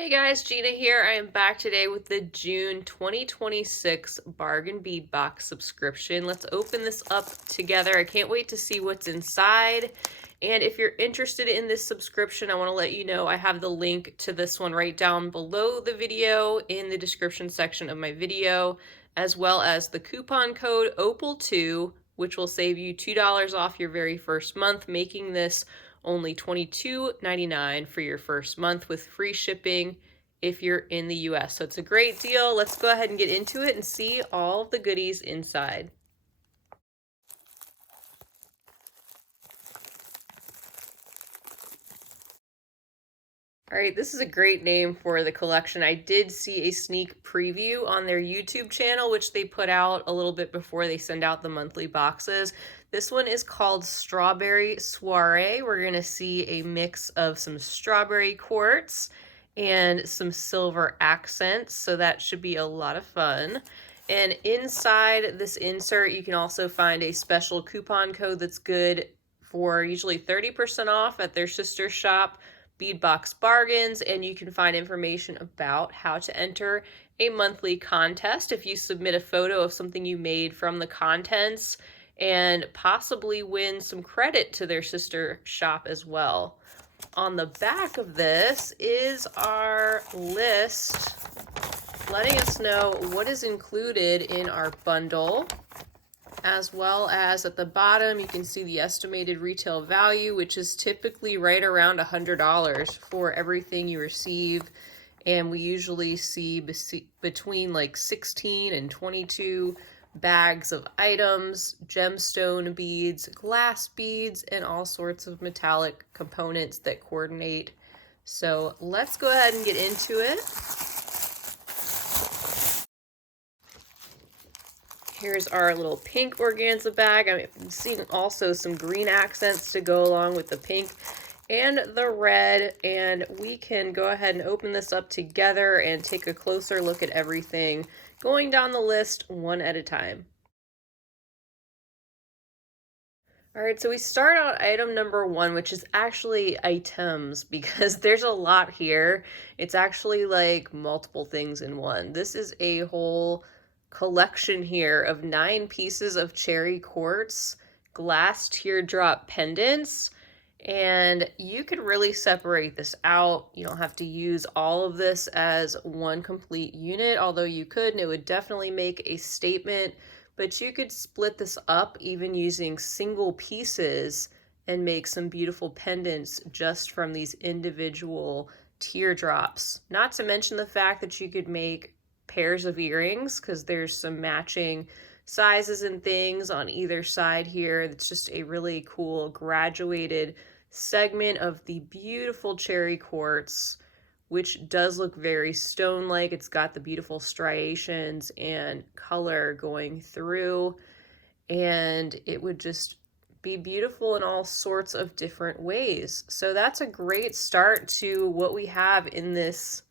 Hey guys, Gina here. I am back today with the June 2026 Bargain Bead Box subscription. Let's open this up together. I can't wait to see what's inside. And if you're interested in this subscription, I want to let you know I have the link to this one right down below the video in the description section of my video, as well as the coupon code OPAL2, which will save you $2 off your very first month, making this only $22.99 for your first month with free shipping if you're in the US. So it's a great deal. Let's go ahead and get into it and see all of the goodies inside. All right, this is a great name for the collection. I did see a sneak preview on their YouTube channel, which they put out a little bit before they send out the monthly boxes. This one is called Strawberry Soirée. We're going to see a mix of some strawberry quartz and some silver accents, so that should be a lot of fun. And inside this insert, you can also find a special coupon code that's good for usually 30% off at their sister shop, Bead Box Bargains, and you can find information about how to enter a monthly contest if you submit a photo of something you made from the contents, and possibly win some credit to their sister shop as well. On the back of this is our list letting us know what is included in our bundle, as well as at the bottom you can see the estimated retail value, which is typically right around $100 for everything you receive, and we usually see between like 16 and 22 bags of items, gemstone beads, glass beads, and all sorts of metallic components that coordinate. So let's go ahead and get into it. Here's our little pink organza bag. I'm seeing also some green accents to go along with the pink and the red, and we can go ahead and open this up together and take a closer look at everything, going down the list one at a time. All right, so we start on item number 1, which is actually items, because there's a lot here. It's actually like multiple things in one. This is a whole collection here of 9 pieces of cherry quartz glass teardrop pendants, and you could really separate this out. You don't have to use all of this as one complete unit, although you could, and it would definitely make a statement. But you could split this up even using single pieces and make some beautiful pendants just from these individual teardrops. Not to mention the fact that you could make pairs of earrings, because there's some matching sizes and things on either side here. It's just a really cool graduated segment of the beautiful cherry quartz, which does look very stone-like. It's got the beautiful striations and color going through, and it would just be beautiful in all sorts of different ways. So that's a great start to what we have in this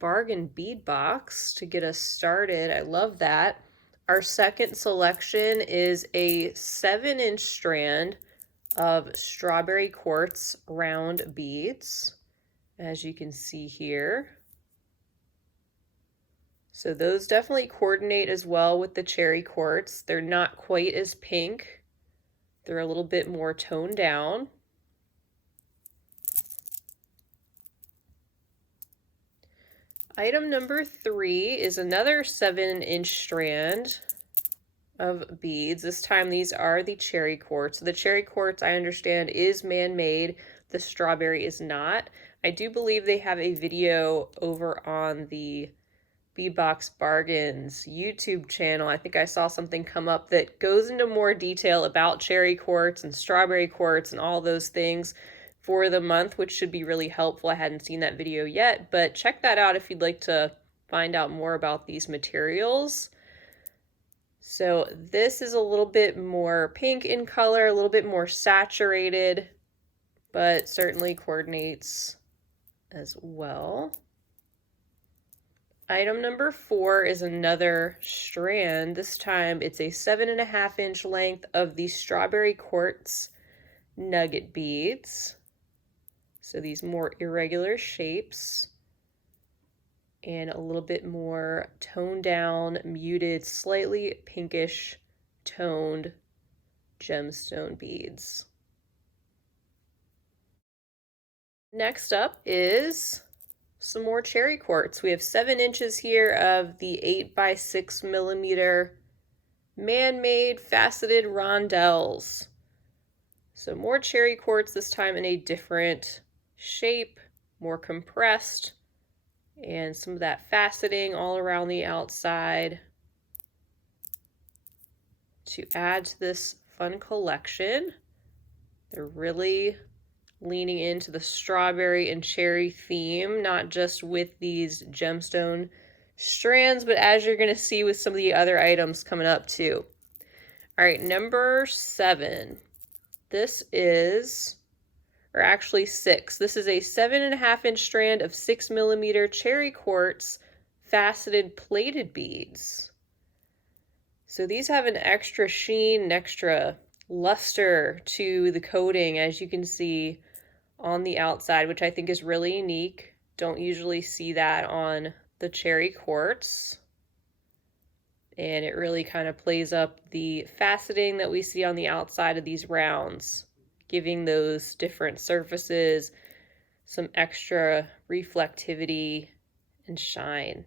bargain bead box to get us started. I love that. Our second selection is a 7-inch strand of strawberry quartz round beads, as you can see here. So those definitely coordinate as well with the cherry quartz. They're not quite as pink. They're a little bit more toned down. Item number 3 is another 7-inch strand of beads. This time these are the cherry quartz. The cherry quartz, I understand, is man-made. The strawberry is not. I do believe they have a video over on the Bead Box Bargains YouTube channel. I think I saw something come up that goes into more detail about cherry quartz and strawberry quartz and all those things for the month, which should be really helpful. I hadn't seen that video yet, but check that out if you'd like to find out more about these materials. So this is a little bit more pink in color, a little bit more saturated, but certainly coordinates as well. Item number 4 is another strand. This time it's a 7.5-inch length of the strawberry quartz nugget beads. So these more irregular shapes. and a little bit more toned down, muted, slightly pinkish toned gemstone beads. Next up is some more cherry quartz. We have 7 inches here of the 8 by 6 millimeter man-made faceted rondelles. So more cherry quartz, this time in a different shape, more compressed, and some of that faceting all around the outside to add to this fun collection. They're really leaning into the strawberry and cherry theme, not just with these gemstone strands, but as you're going to see with some of the other items coming up too. All right, number 7. This is, or actually 6. This is a 7.5-inch strand of 6 millimeter cherry quartz faceted plated beads. So these have an extra sheen, an extra luster to the coating, as you can see on the outside, which I think is really unique. Don't usually see that on the cherry quartz. And it really kind of plays up the faceting that we see on the outside of these rounds, giving those different surfaces some extra reflectivity and shine.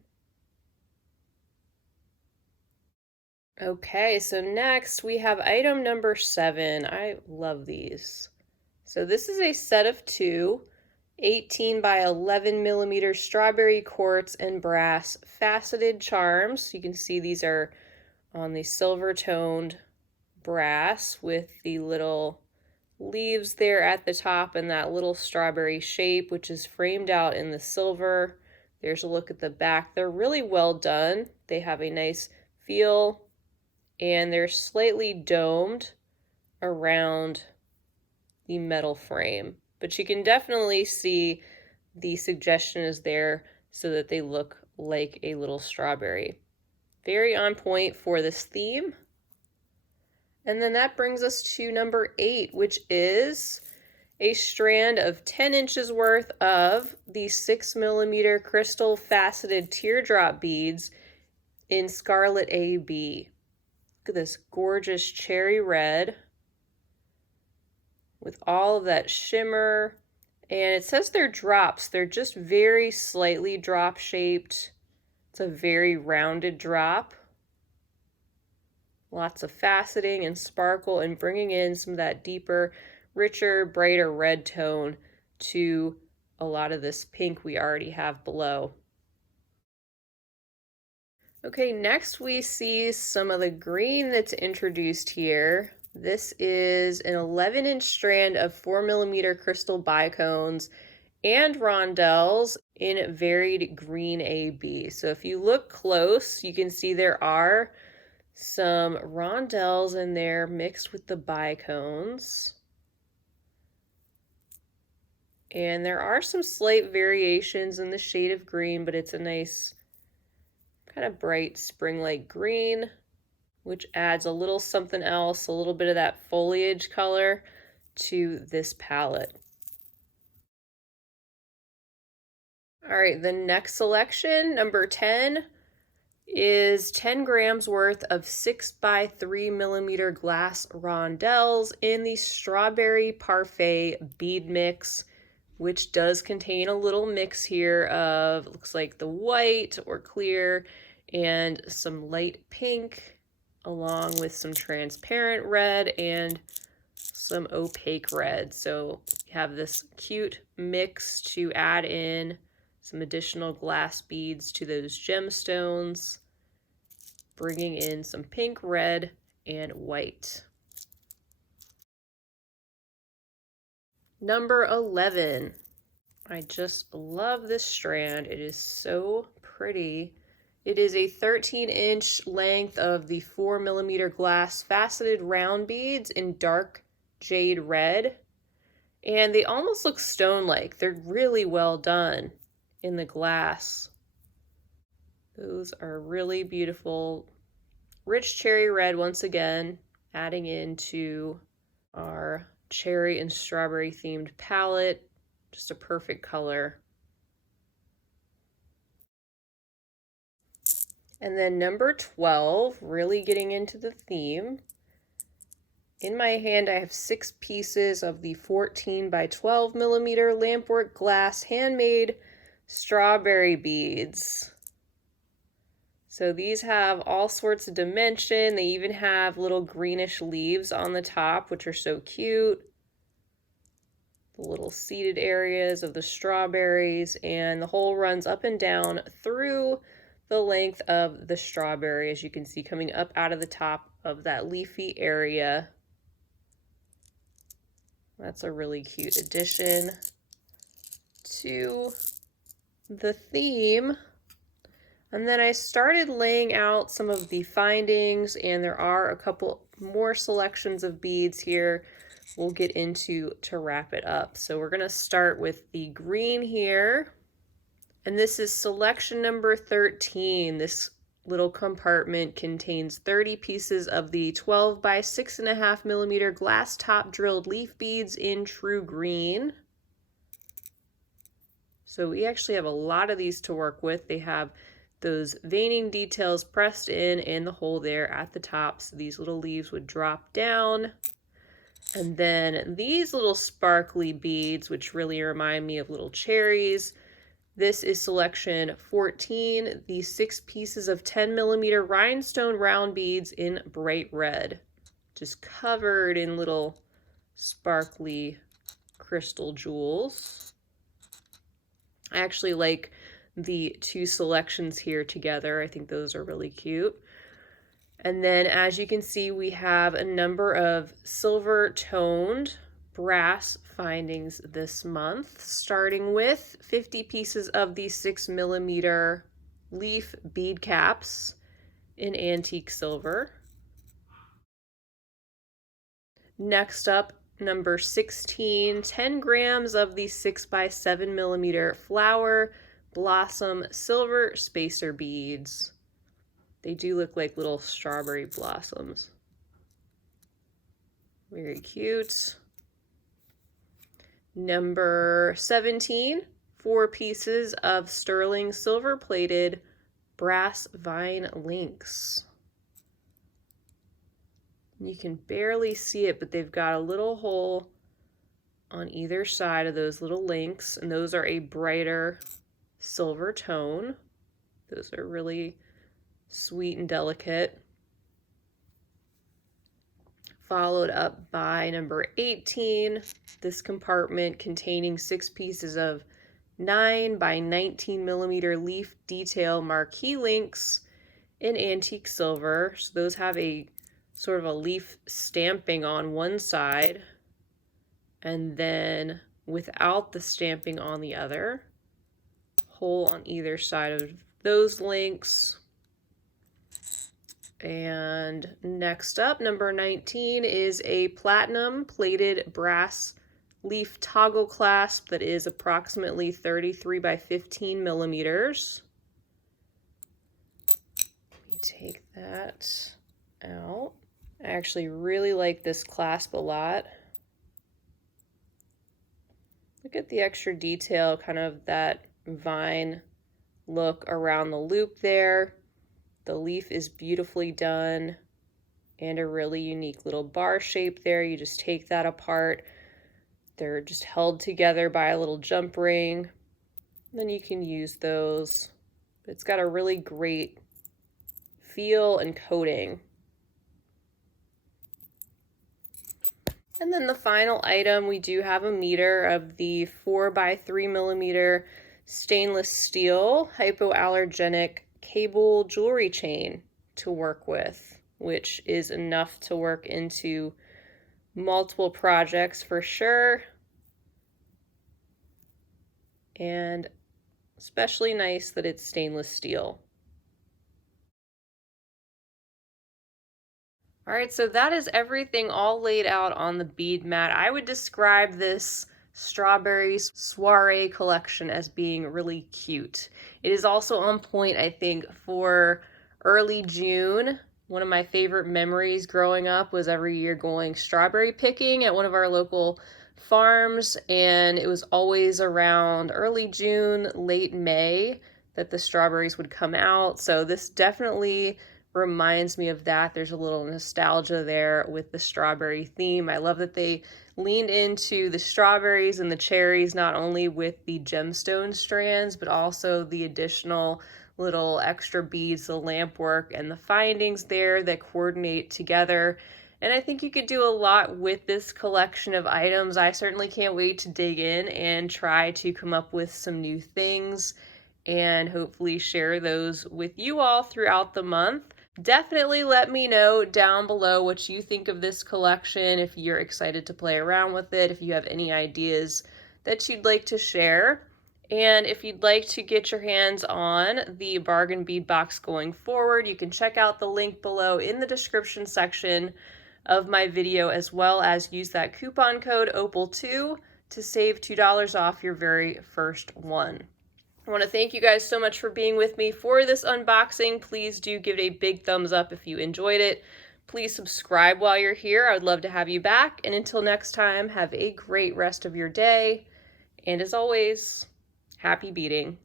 Okay, so next we have item number 7. I love these. So this is a set of 2 18 by 11 millimeter strawberry quartz and brass faceted charms. You can see these are on the silver toned brass with the little leaves there at the top and that little strawberry shape, which is framed out in the silver. There's a look at the back. They're really well done. They have a nice feel and they're slightly domed around the metal frame, but you can definitely see the suggestion is there so that they look like a little strawberry. Very on point for this theme. And then that brings us to number 8, which is a strand of 10 inches worth of the 6 millimeter crystal faceted teardrop beads in Scarlet AB. Look at this gorgeous cherry red with all of that shimmer. And it says they're drops. They're just very slightly drop shaped. It's a very rounded drop. Lots of faceting and sparkle and bringing in some of that deeper, richer, brighter red tone to a lot of this pink we already have below. Okay, next we see some of the green that's introduced here. This is an 11-inch strand of 4 millimeter crystal bicones and rondelles in varied green AB. So if you look close, you can see there are some rondelles in there mixed with the bicones. And there are some slight variations in the shade of green, but it's a nice kind of bright spring-like green, which adds a little something else, a little bit of that foliage color to this palette. All right, the next selection, number 10, is 10 grams worth of 6 by 3 millimeter glass rondelles in the Strawberry Parfait bead mix, which does contain a little mix here of, looks like the white or clear and some light pink, along with some transparent red and some opaque red. So you have this cute mix to add in some additional glass beads to those gemstones, bringing in some pink, red, and white. Number 11. I just love this strand. It is so pretty. It is a 13-inch length of the 4 millimeter glass faceted round beads in dark jade red. And they almost look stone-like. They're really well done in the glass. Those are really beautiful. Rich cherry red once again, adding into our cherry and strawberry themed palette. Just a perfect color. And then number 12, really getting into the theme. In my hand, I have 6 pieces of the 14 by 12 millimeter lampwork glass handmade strawberry beads. So these have all sorts of dimension. They even have little greenish leaves on the top, which are so cute. The little seeded areas of the strawberries, and the hole runs up and down through the length of the strawberry, as you can see, coming up out of the top of that leafy area. That's a really cute addition to the theme. And then I started laying out some of the findings, and there are a couple more selections of beads here we'll get into to wrap it up. So we're going to start with the green here. And this is selection number 13. This little compartment contains 30 pieces of the 12 by 6.5 millimeter glass top drilled leaf beads in true green. So we actually have a lot of these to work with. They have those veining details pressed in the hole there at the top. So these little leaves would drop down. And then these little sparkly beads, which really remind me of little cherries. This is selection 14, the 6 pieces of 10 millimeter rhinestone round beads in bright red, just covered in little sparkly crystal jewels. I actually like the 2 selections here together. I think those are really cute. And then as you can see, we have a number of silver toned brass findings this month, starting with 50 pieces of the 6 millimeter leaf bead caps in antique silver. Next up, number 16, 10 grams of the 6 by 7 millimeter flower blossom silver spacer beads. They do look like little strawberry blossoms. Very cute. Number 17, 4 pieces of sterling silver plated brass vine links. You can barely see it, but they've got a little hole on either side of those little links, and those are a brighter silver tone. Those are really sweet and delicate. Followed up by number 18, this compartment containing 6 pieces of 9 by 19 millimeter leaf detail marquee links in antique silver. So those have a sort of a leaf stamping on one side, and then without the stamping on the other. Hole on either side of those links. And next up, number 19 is a platinum plated brass leaf toggle clasp that is approximately 33 by 15 millimeters. Let me take that out. I actually really like this clasp a lot. Look at the extra detail, kind of that vine look around the loop there. The leaf is beautifully done, and a really unique little bar shape there. You just take that apart. They're just held together by a little jump ring. Then you can use those. It's got a really great feel and coating. And then the final item, we do have a meter of the 4 by 3 millimeter stainless steel hypoallergenic cable jewelry chain to work with, which is enough to work into multiple projects for sure. And especially nice that it's stainless steel. All right, so that is everything all laid out on the bead mat. I would describe this Strawberry Soirée collection as being really cute. It is also on point, I think, for early June. One of my favorite memories growing up was every year going strawberry picking at one of our local farms, and it was always around early June, late May that the strawberries would come out. So this definitely reminds me of that. There's a little nostalgia there with the strawberry theme. I love that they leaned into the strawberries and the cherries, not only with the gemstone strands, but also the additional little extra beads, the lamp work, and the findings there that coordinate together. And I think you could do a lot with this collection of items. I certainly can't wait to dig in and try to come up with some new things and hopefully share those with you all throughout the month. Definitely let me know down below what you think of this collection, if you're excited to play around with it, if you have any ideas that you'd like to share. And if you'd like to get your hands on the Bargain Bead Box going forward, you can check out the link below in the description section of my video, as well as use that coupon code OPAL2 to save $2 off your very first one. I want to thank you guys so much for being with me for this unboxing. Please do give it a big thumbs up if you enjoyed it. Please subscribe while you're here. I would love to have you back. And until next time, have a great rest of your day. And as always, happy beading.